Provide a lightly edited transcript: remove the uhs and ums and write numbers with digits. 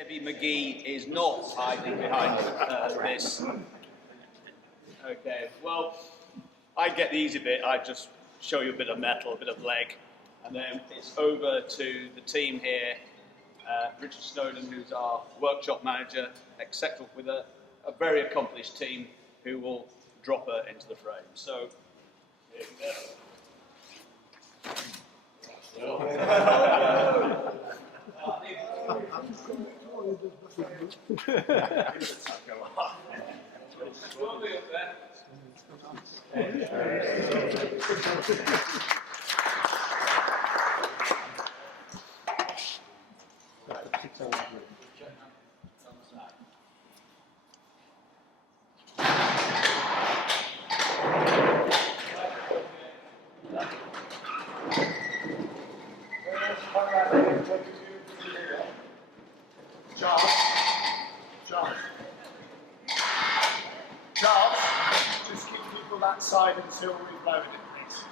Debbie McGee is not hiding behind this. Okay, well, I get the easy bit. I just show you a bit of metal, a bit of leg, and then it's over to the team here. Richard Snowden, who's our workshop manager, etc., with a very accomplished team who will drop her into the frame. So, here we go. Charles, just keep people that side until we've loaded it, please.